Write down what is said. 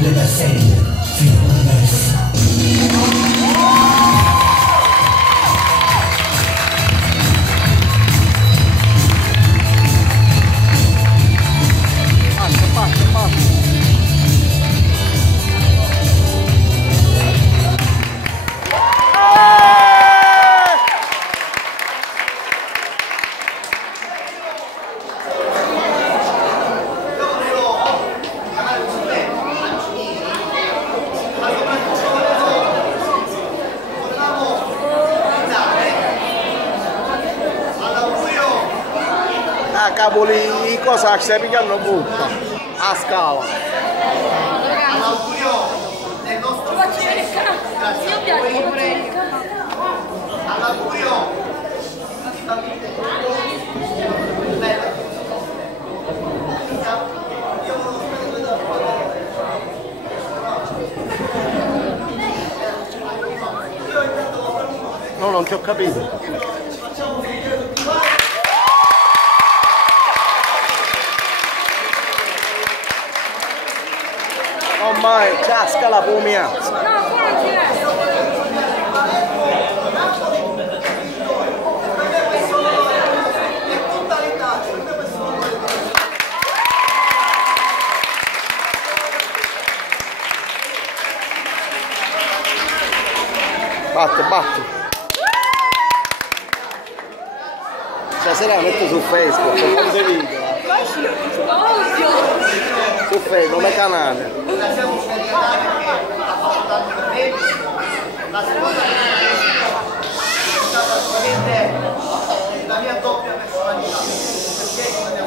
battute da serie fino all'universo. Ah, cavoli, i cosacchi si pigliano butta a scala. All'augurio del nostro Io piace all'augurio No, non ti ho capito. Ormai casca la pomiazza. No, qua non c'è. Batti, batti. Stasera la metto su Facebook, per quante video. Su Facebook, come canale. la siamo scaricata perché ha fatto tanti problemi. La seconda è stata sicuramente la mia doppia personalità, perché